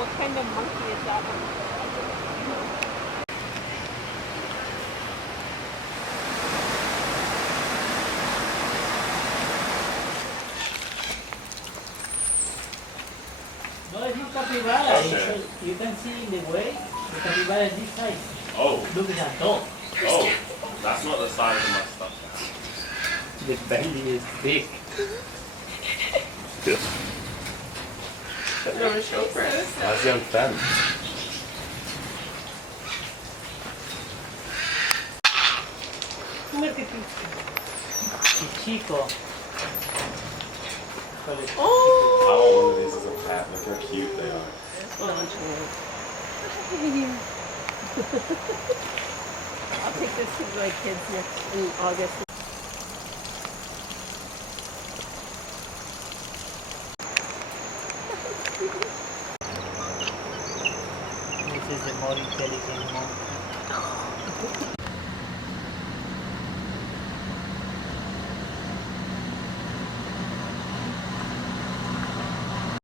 what kind of monkey is that one? No, it's not capybara. Okay. You can see in the way, the capybara is this size. Oh, Look at that dog. oh, that's not the size of my stuff. The belly is big. You want to show Chris? That's young Ben. Look at these. Chico. I Oh! want one of these as a pet. Look how cute they are. I'll take this to my kids in August. This is the more intelligent monkey.